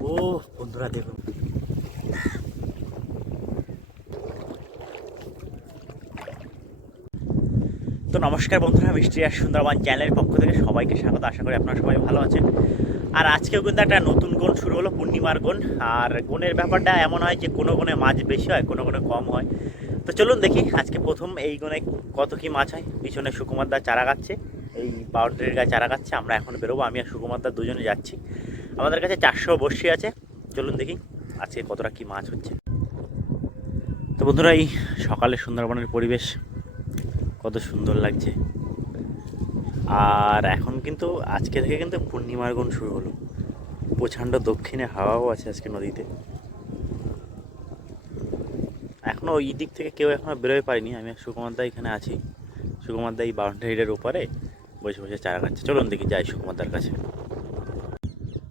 ও, বন্ধুরা, দেখুন। তো নমস্কার বন্ধুরা, মিষ্টি আর সুন্দরবন চ্যানেলের পক্ষ থেকে সবাইকে স্বাগত। আশা করি আপনারা সবাই ভালো আছেন। আর আজকেও কিন্তু একটা নতুন গুণ শুরু হলো, পূর্ণিমার গুণ। আর গুণের ব্যাপারটা এমন হয় যে, কোনো গুণে মাছ বেশি হয়, কোনো গুণে কম হয়। তো চলুন দেখি, আজকে প্রথম এই গুণে কত কি মাছ হয়। পিছনে সুকুমার দা চারা গাচ্ছে। এই বাউন্ডারির গায়ে চারা গাচ্ছে আমরা এখন বেরোবো, আমি আর সুকুমার দা দুজনে যাচ্ছি। আমাদের কাছে চারশো বর্ষি আছে, চলুন দেখি আজকে কতটা কি মাছ হচ্ছে। তো বন্ধুরা, এই সকালে সুন্দরবনের পরিবেশ কত সুন্দর লাগছে। আর এখন কিন্তু, আজকে থেকে কিন্তু পূর্ণিমার গুণ শুরু হলো। প্রচণ্ড দক্ষিণে হাওয়াও আছে আজকে নদীতে। এখনও ওই দিক থেকে কেউ এখনও বেরোয় পারিনি, আমি আর সুকুমার দা এখানে আছি। সুকুমার দা এই বাউন্ডারিটার উপরে বসে বসে চারা খাচ্ছে। চলুন দেখি যাই সুকুমারদার কাছে।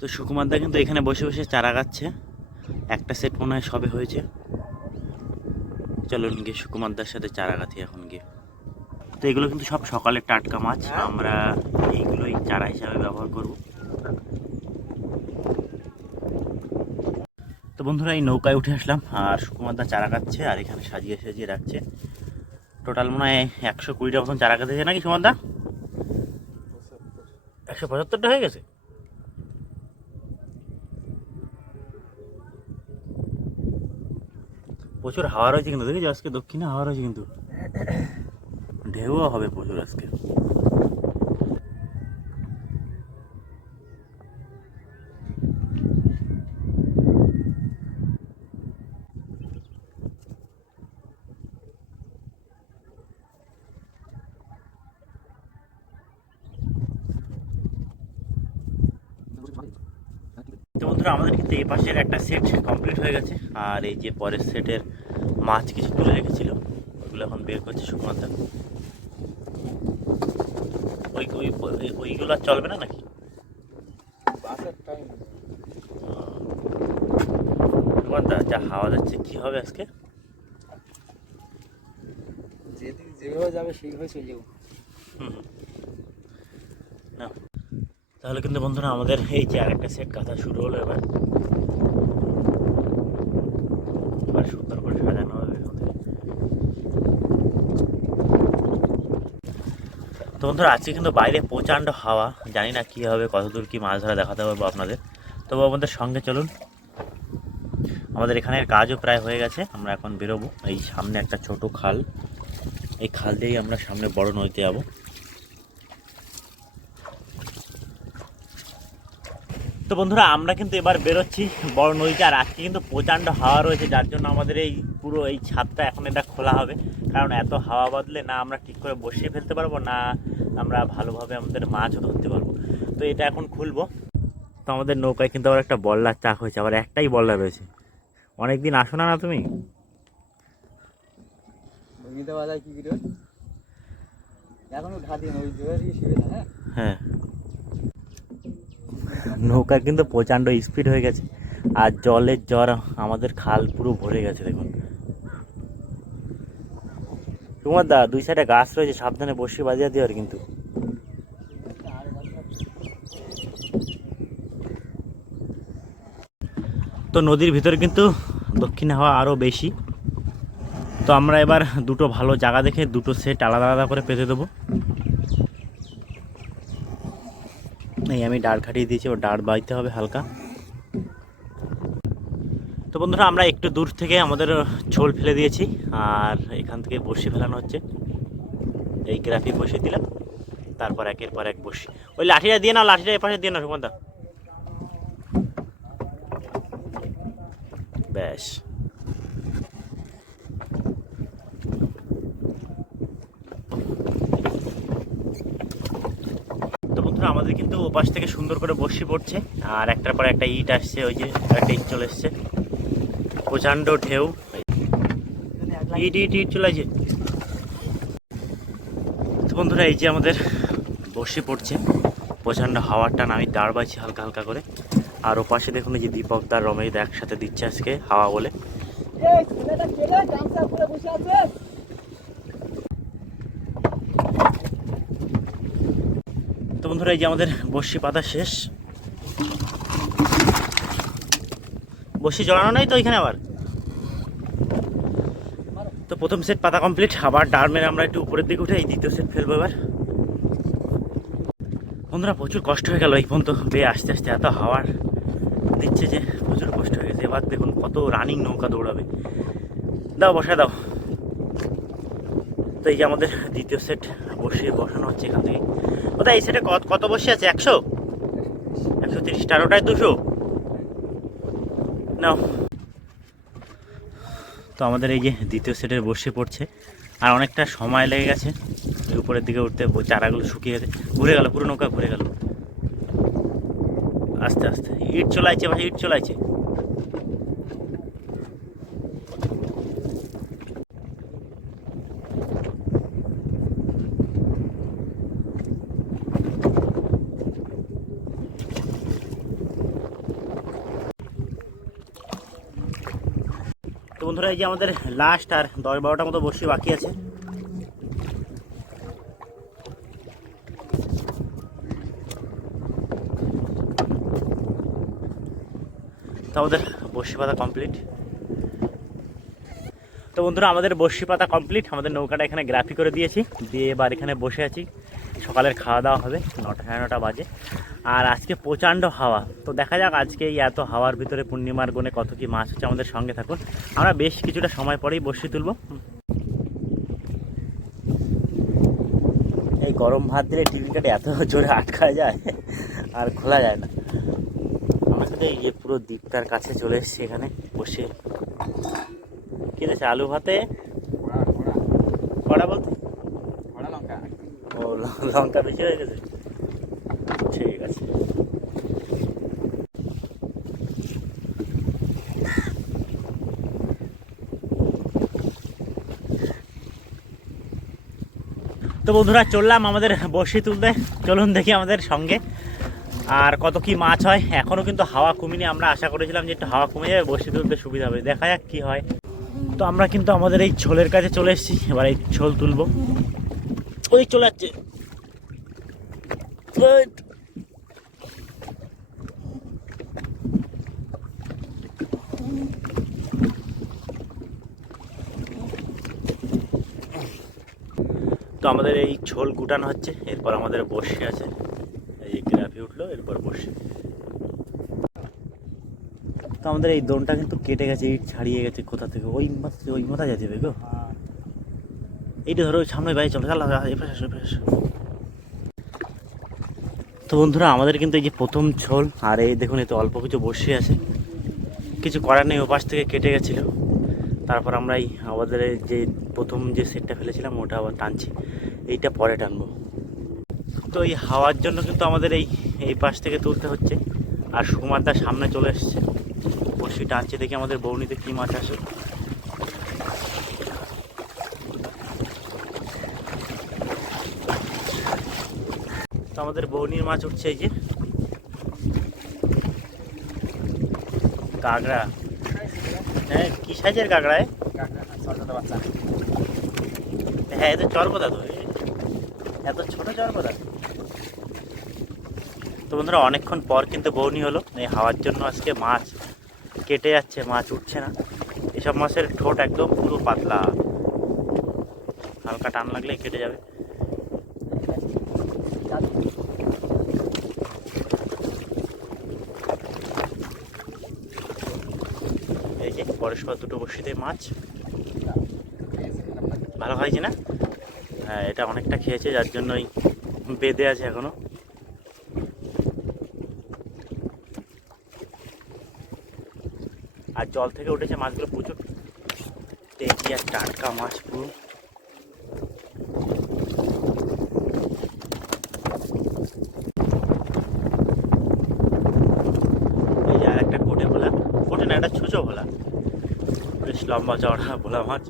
তো সুকুমার দা কিন্তু এখানে বসে বসে চারা খাচ্ছে। একটা সেট মনে হয় সবে হয়েছে। চলুন গিয়ে সুকুমার দার সাথে চারা গাঁথি এখন গিয়ে। তো এগুলো কিন্তু সব সকালের টাটকা মাছ। আমরা এইগুলোই চারা হিসাবে ব্যবহার করব। তো বন্ধুরা, এই নৌকায় উঠে আসলাম আর সুকুমার দা চারা কাটছে আর এখানে সাজিয়ে সাজিয়ে রাখছে। টোটাল মনে হয় একশো কুড়িটা মতন চারা কাটেছে নাকি সুকুমার দা একশো পঁচাত্তরটা হয়ে গেছে? প্রচুর হাওয়া রয়েছে কিন্তু, দেখেছি আজকে দক্ষিণে হাওয়া রয়েছে কিন্তু? ঢেউ হবে প্রচুর আজকে তো বন্ধুরা আমাদের কিন্তু এই পাশের একটা সেট কমপ্লিট হয়ে গেছে। আর এই যে পরের সেটের মাছ কিছু তুলে রেখেছিল ওগুলো এখন বের করছে সুকুমার ওই ওই ওই- ওইগুলো আর চলবে না নাকি? দা যা হাওয়া যাচ্ছে কি হবে আজকে? যেদিকে যেভাবে যাবে সেইভাবে চলে যাব। হুম হুম। না। তাহলে কিন্তু বন্ধুরা আমাদের এই যে আরেকটা সেট কাঁথা শুরু হলো এবার। সুন্দর করে সাজানো হবে তো বন্ধুরা, আজকে কিন্তু বাইরে প্রচণ্ড হাওয়া। জানি না কী হবে, কতদূর কি মাছ ধরা দেখাতে পারব আপনাদের। তবু আমাদের সঙ্গে চলুন। আমাদের এখানের কাজও প্রায় হয়ে গেছে, আমরা এখন বেরোবো। এই সামনে একটা ছোট খাল। এই খাল দিয়েই আমরা সামনে বড় নদীতে যাব। তো বন্ধুরা আমরা কিন্তু এবার বেরোচ্ছি বড় নদীতে। আর আজকে কিন্তু প্রচণ্ড হাওয়া রয়েছে যার জন্য আমাদের এই পুরো এই ছাদটা এখন এটা খোলা হবে। কারণ এত হাওয়া বদলে না আমরা ঠিক করে বসিয়ে ফেলতে পারব না আমরা ভালোভাবে আমাদের মাছও ধরতে পারব। তো এটা এখন খুলবো। তো আমাদের নৌকায় কিন্তু আবার একটা বল্লার চাক হয়েছে আবার একটাই বল্লা রয়েছে। অনেক দিন আসো না না তুমি? এখনও হ্যাঁ? হ্যাঁ। নৌকা কিন্তু প্রচণ্ড স্পিড হয়ে গেছে। আর জলের জ্বর আমাদের খাল পুরো ভরে গেছে, দেখুন। তোমার দা, দুই সাইডে গাছ রয়েছে, সাবধানে বসে বাজিয়ে দেওয়ার কিন্তু। তো নদীর ভিতরে কিন্তু দক্ষিণে হাওয়া আরও বেশি। তো আমরা এবার দুটো ভালো জায়গা দেখে দুটো সেট আলাদা আলাদা করে পেতে দেবো। এই আমি ডাড় খাটিয়ে দিয়েছি ও ডাড় বাইতে হবে হালকা। তো বন্ধুরা, আমরা একটু দূর থেকে আমাদের ঝোল ফেলে দিয়েছি, আর এখান থেকে বসি ফেলানো হচ্ছে। এই গ্রাফি বসে দিলাম, তারপর একের পর এক বসি। ওই লাঠিটা দিয়ে না লাঠিটা এপাশে দিয়ে না সুমন্দা। ব্যাস তো বন্ধুরা আমাদের কিন্তু ওপাশ থেকে সুন্দর করে বসি পড়ছে, আর একটার পর একটা ইট আসছে, ওই যে একটা ইট চলে এসছে। প্রচণ্ড ঢেউ। ইট ইট ইট চলে আসছে। বন্ধুরা, এই যে আমাদের বসে পড়ছে, প্রচণ্ড হাওয়ার টান, আমি দাঁড় বাইছি হালকা হালকা করে। আর ওপাশে দেখুন এই যে দীপক দার রমেশ দা একসাথে দিচ্ছে আজকে হাওয়া বলে এই ছেলেটা ছেলে গামছা পরে বসে আছে তো বন্ধুরা, এই যে আমাদের বর্ষি পাতা শেষ। বসি জড়ানো নাই তো ওইখানে আবার? তো প্রথম সেট পাতা কমপ্লিট আবার ডার মেরে আমরা একটু উপরের দিকে উঠে এই দ্বিতীয় সেট ফেলব এবার। বন্ধুরা, প্রচুর কষ্ট হয়ে গেল এই পর্যন্ত বেয়ে আস্তে আস্তে, এত হাওয়ার দিচ্ছে যে প্রচুর কষ্ট হয়ে গেছে। এবার দেখুন কত রানিং নৌকা দৌড়াবে। দাও, বসায় দাও। তো এই যে আমাদের দ্বিতীয় সেট বসিয়ে বসানো হচ্ছে এখান থেকে। ওটা এই সেটে কত কত বসে আছে? একশো? একশো তিরিশ টারোটায় দুশো। নাও। তো আমাদের এই যে দ্বিতীয় সেটের বসে পড়ছে। আর অনেকটা সময় লেগে গেছে। উপরের দিকে উঠতে চারাগুলো শুকিয়ে গেছে ঘুরে গেল, পুরো নৌকা ঘুরে গেল। আস্তে আস্তে। ইট চলাইছে ভাই, ইট চলাইছে। বন্ধুরা এই যে আমাদের লাস্ট আর দশ বারোটার মতো বসি বাকি আছে। আমাদের বসি পাতা কমপ্লিট তো বন্ধুরা, আমাদের বসি পাতা কমপ্লিট আমাদের নৌকাটা এখানে গ্রাফি করে দিয়েছি, দিয়ে এবার এখানে বসে আছি। সকালের খাওয়া দাওয়া হবে নটা সাড়ে নটা বাজে। আর আজকে প্রচণ্ড হাওয়া। তো দেখা যাক আজকে এই এত হাওয়ার ভিতরে পূর্ণিমার গনে কত কি মাছ হচ্ছে আমাদের সঙ্গে থাকুন। আমরা বেশ কিছুটা সময় পরেই বসি তুলব। এই গরম ভাত দিলে টিফিনটা এত জোরে আটকা যায় আর খোলা যায় না। আমরা কিন্তু এই যে পুরো দ্বীপটার কাছে চলে এসেছি এখানে বসে। কি দিয়েছে আলু ভাতে? কড়া বলতে? ও লঙ্কা বেশি হয়ে গেছে? ঠিক আছে। তো বন্ধুরা, চললাম আমাদের বসি তুলতে। চলুন দেখি আমাদের সঙ্গে আর কত কি মাছ হয়। এখনও কিন্তু হাওয়া কমিনি। আমরা আশা করেছিলাম যে একটু হাওয়া কমে যাবে বসি তুলতে সুবিধা হবে। দেখা যাক কি হয়। তো আমরা কিন্তু আমাদের এই ছোলের কাছে চলে এসেছি। এবার এই ছোল তুলবো। ওই চলে যাচ্ছে। তো আমাদের এই ছোল গুটানো হচ্ছে, এরপর আমাদের বসে আছে। এই গ্রাফি উঠল, এরপর বসে। তো আমাদের এই দোনটা কিন্তু কেটে গেছে, ইট ছাড়িয়ে গেছে কোথা থেকে? ওই মাথা ওই মাথা যাচ্ছে গো এইটা ধরো সামনে বাইরে চলো, চালা তো বন্ধুরা, আমাদের কিন্তু এই যে প্রথম ছোল আর এই দেখুন এতে অল্প কিছু বসে আছে। কিছু করার নেই, ওপাশ থেকে কেটে গেছিল। তারপর আমরা এই আমাদের যে প্রথম যে সেটটা ফেলেছিলাম, ওটা আবার টানছি। এইটা পরে টানবো। তো এই হাওয়ার জন্য কিন্তু আমাদের এই এই পাশ থেকে তুলতে হচ্ছে। আর সুকুমারদা সামনে চলে এসছে। বসি টানছে দেখি আমাদের বৌনিতে কী মাছ আসে। তো আমাদের বৌনির মাছ উঠছে এই যে। কাঁকড়া হ্যাঁ কি সাইজের কাঁকড়া এ? হ্যাঁ এত চর কোথা তো? এত ছোট চর কোথা তো বন্ধুরা, অনেকক্ষণ পর কিন্তু বৌনি হলো। এই হাওয়ার জন্য আজকে মাছ কেটে যাচ্ছে, মাছ উঠছে না। এসব মাছের ঠোঁট একদম পুরো পাতলা। হালকা টান লাগলেই কেটে যাবে এই যে পরস্পর দুটো বসিতে মাছ। ভালো খাইছে না? হ্যাঁ এটা অনেকটা খেয়েছে, যার জন্যই বেঁধে আছে এখনও। আর জল থেকে উঠেছে মাছগুলো প্রচুর। তেজি আর টাটকা মাছ পুরো। এই যে আর একটা কোটে ভোলা। কোটে না একটা ছুঁচো ভোলা। বেশ লম্বা চড়া ভোলা মাছ।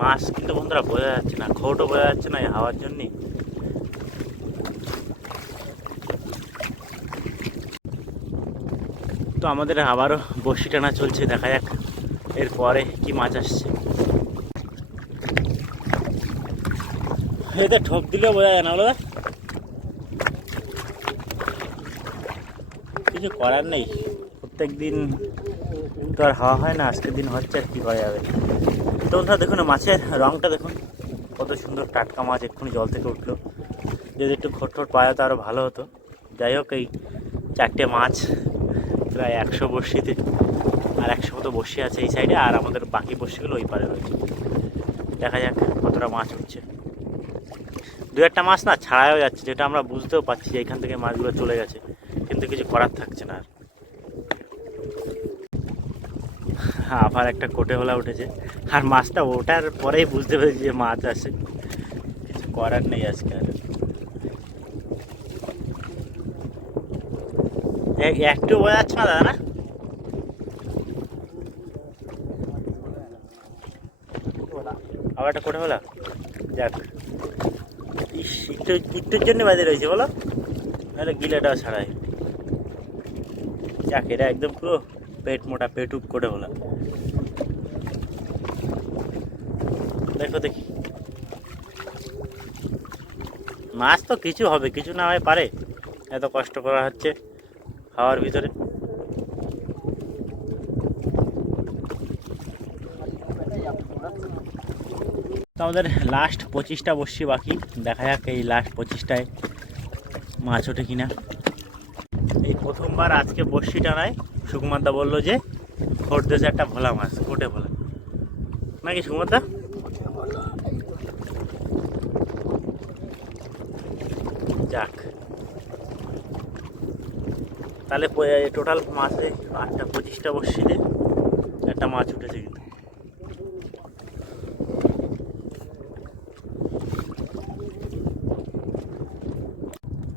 মাছ কিন্তু বন্ধুরা বোঝা যাচ্ছে না, খোটও বোঝা যাচ্ছে না এই হাওয়ার জন্যে তো আমাদের আবারও বসি টানা চলছে, দেখা যাক এরপরে কি মাছ আসছে। এতে ঠোক দিলেও বোঝা যায় না, বলো কিছু করার নেই। প্রত্যেক দিন তো আর হাওয়া হয় না, আজকের দিন হচ্ছে আর কি করা যাবে? তো বন্ধুরা, দেখুন, মাছের রংটা দেখুন। কত সুন্দর টাটকা মাছ, এক্ষুনি জল থেকে উঠল। যদি একটু খোট ঠোট পাওয়া যেত আরও ভালো হতো। যাই হোক, এই চারটে মাছ প্রায় একশো বড়শিতে আর একশো মতো বসে আছে এই সাইডে, আর আমাদের বাকি বসিগুলো ওই পারে রয়েছে। দেখা যাক কতটা মাছ উঠছে। দু একটা মাছ না ছাড়াও যাচ্ছে, যেটা আমরা বুঝতেও পারছি যে এখান থেকে মাছগুলো চলে গেছে। কিন্তু কিছু করার থাকছে না আর। আবার একটা কোটে হলা উঠেছে। আর মাছটা ওঠার পরেই বুঝতে পেরেছি যে মাছ আছে। কিছু করার নেই আজকে আর। একটু বোঝা যাচ্ছে না, দাদা, না? আবার একটা কোটে হলা? যাক। ইস একটু একটুর জন্য বাজে রয়েছে, বলো? নাহলে গিলাটাও ছাড়াই। এটা একদম পুরো পেট মোটা পেটুক করে হলো দেখো, দেখি। মাছ তো কিছু হবে, কিছু না হয় পারে। এত কষ্ট করা হচ্ছে খাওয়ার ভিতরে। তো আমাদের লাস্ট পঁচিশটা বসছি বাকি। দেখা যাক এই লাস্ট পঁচিশটায় মাছ ওঠে কিনা। প্রথমবার আজকে বর্ষি টানায় সুকুমারদা বলল যে খোট দেশে একটা ভোলা মাছ কোটে ভোলা। নাকি সুকুমারদা? যাক। তাহলে টোটাল মাছে আটটা, পঁচিশটা বর্ষিতে একটা মাছ উঠেছে কিন্তু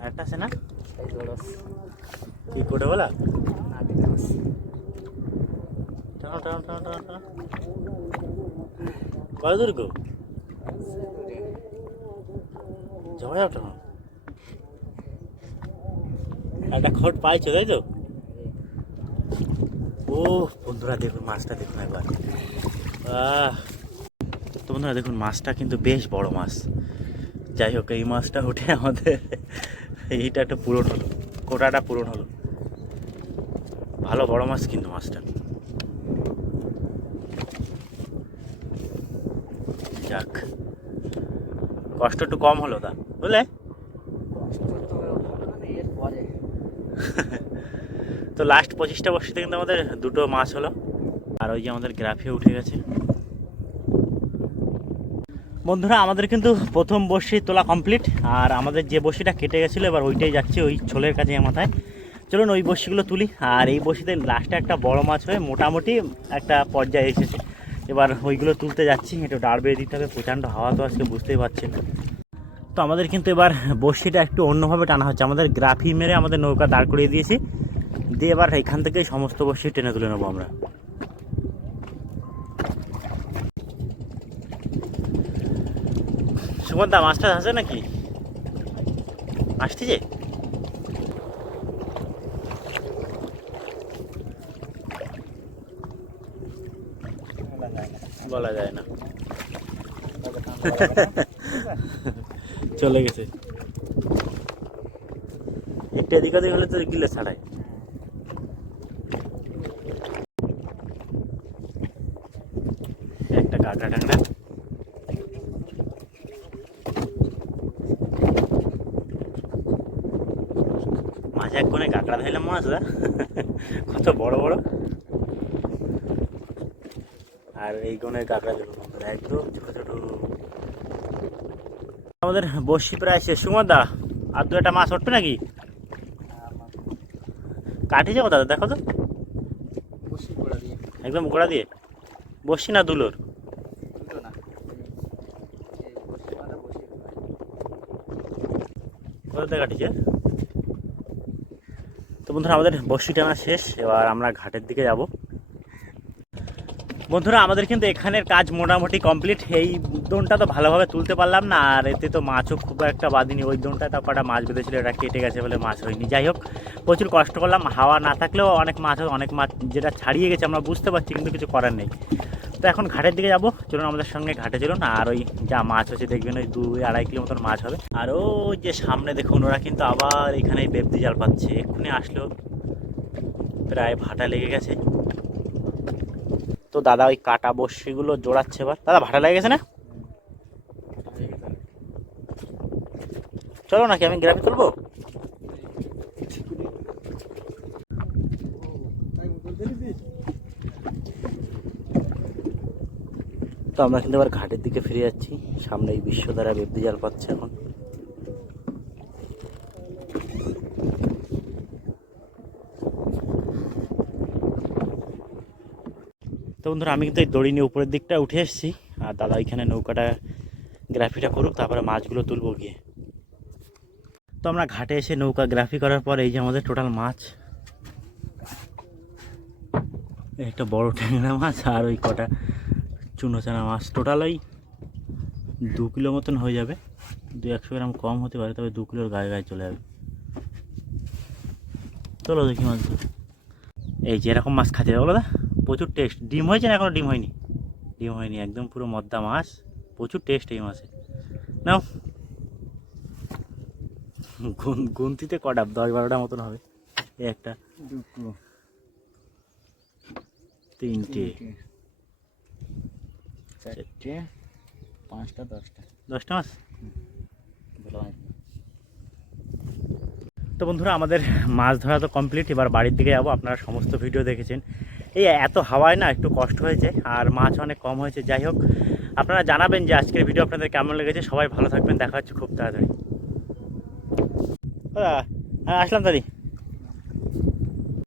আরেকটা আছে না এই বড় কি কোটে বলা নাবিক মাছ টানো টানো টানো টানো টানো কত দূর গো যাওয়া যাও টানো একটা খোট পাইছো তাই তো? ও বন্ধুরা দেখুন মাছটা দেখুন একবার। তো বন্ধুরা দেখুন মাছটা কিন্তু বেশ বড় মাছ। যাই হোক এই মাছটা উঠে আমাদের এইটা একটা পূরণ হলো কোটাটা পূরণ হলো। ভালো বড় মাছ কিন্তু মাছটা। যাক। কষ্ট একটু কম হলো তা বুঝলে? তো মানে এর পরে। তো লাস্ট পঁচিশটা বর্ষতে কিন্তু আমাদের দুটো মাছ হলো। আর ওই যে আমাদের গ্রাফে উঠে গেছে। বন্ধুরা আমাদের কিন্তু প্রথম বর্ষি তোলা কমপ্লিট আর আমাদের যে বর্ষিটা কেটে গেছিল এবার ওইটাই যাচ্ছে ওই ছোলের কাছে মাথায়। চলুন ওই বর্ষিগুলো তুলি আর এই বর্ষিতে লাস্টে একটা বড় মাছ হয়ে মোটামুটি একটা পর্যায়ে এসেছে। এবার ওইগুলো তুলতে যাচ্ছি, একটু ডাড় বেয়ে দিতে হবে, প্রচণ্ড হাওয়া তো আজকে বুঝতেই পারছেন। তো আমাদের কিন্তু এবার বর্ষিটা একটু অন্যভাবে টানা হচ্ছে। আমাদের গ্রাফি মেরে আমাদের নৌকা দাঁড় করিয়ে দিয়েছি। দিয়ে এবার এখান থেকেই সমস্ত বসি টেনে তুলে নেব আমরা। সুমনদা মাছটা আছে নাকি? আসতেছে বলা যায় না। চলে গেছে। একটা এদিক ওদিক হলে তো গিলে ছাড়াই। একটা কাঁকড়া টাংড়া মাঝে এক কোণে কাঁকড়া ধরলাম দা? কত বড় বড়। এই কোণে কাঁকড়া দেখুন বন্ধুরা, একদম ছোট ছোট। আমাদের বসি প্রায় শেষ। সুমদা আর দু একটা মাছ উঠবে নাকি? কাঠি যাব দাদা দেখো তো। একদম গোড়া দিয়ে। বসি না দুলোর? কোথাতে কাটিছে তো বন্ধুরা আমাদের বসি টানা শেষ। এবার আমরা ঘাটের দিকে যাব। বন্ধুরা, আমাদের কিন্তু এখানের কাজ মোটামুটি কমপ্লিট এই দোনটা তো ভালোভাবে তুলতে পারলাম না, আর এতে তো মাছও খুব একটা বাঁধিনি। ওই দোনটা তো কটা মাছ বেঁধেছিল এটা কেটে গেছে বলে মাছ হয়নি। যাই হোক, প্রচুর কষ্ট করলাম। হাওয়া না থাকলেও অনেক মাছ অনেক মাছ যেটা ছাড়িয়ে গেছে, আমরা বুঝতে পারছি, কিন্তু কিছু করার নেই। তো এখন ঘাটের দিকে যাব। চলুন আমাদের সঙ্গে ঘাটে চলুন, আর ওই যা মাছ হচ্ছে, দেখবেন ওই দুই আড়াই কিলো মতন মাছ হবে। আর ওই যে সামনে দেখুন, ওরা কিন্তু আবার এখানে বেবদি জাল পাচ্ছে। এক্ষুনি আসলো প্রায় ভাটা লেগে গেছে। তো দাদা ওই কাটা বসিগুলো জোড়াচ্ছে এবার। দাদা ভাটা লেগে গেছে না? চলো নাকি, আমি গ্রামে তুলবো? তো আমরা কিন্তু এবার ঘাটের দিকে ফিরে যাচ্ছি। সামনে এই বিশ্বধারা বেবদি জাল পাচ্ছে এখন। তো বন্ধুরা, আমি কিন্তু এই দড়ি নিয়ে উপরের দিকটা উঠে এসেছি। আর দাদা ওইখানে নৌকাটা, গ্রাফিটা করুক, তারপরে মাছগুলো তুলবো গিয়ে। তো আমরা ঘাটে এসে নৌকা গ্রাফি করার পর এই যে আমাদের টোটাল মাছ। একটা বড় ট্যাংরা মাছ আর ওই কটা চুনো চানা মাছ। টোটাল ওই দু কিলো মতন হয়ে যাবে। দু একশো গ্রাম কম হতে পারে, তবে দু কিলোর গায়ে গায়ে চলে যাবে। চলো দেখি মাছ এই যে এরকম মাছ খাতে বলো দা প্রচুর টেস্ট ডিম হয়েছে না এখনও? ডিম হয়নি। ডিম হয়নি একদম পুরো মদ্দা মাছ। প্রচুর টেস্ট এই মাছে। নাও। গুন- গুনতিতে কটা? দশ বারোটা মতন হবে। এই একটা। তিনটে, চারটে। পাঁচটা দশটা। দশটা মাছ? তো বন্ধুরা আমাদের মাছ ধরা তো কমপ্লিট এবার বাড়ির দিকে যাব। আপনারা সমস্ত ভিডিও দেখেছেন। এই এত হাওয়ায় না একটু কষ্ট হয়েছে আর মাছ অনেক কম হয়েছে। যাই হোক, আপনারা জানাবেন যে আজকের ভিডিও আপনাদের কেমন লেগেছে। সবাই ভালো থাকবেন, দেখা হচ্ছে খুব তাড়াতাড়ি। দাদা হ্যাঁ আসলাম তাড়ি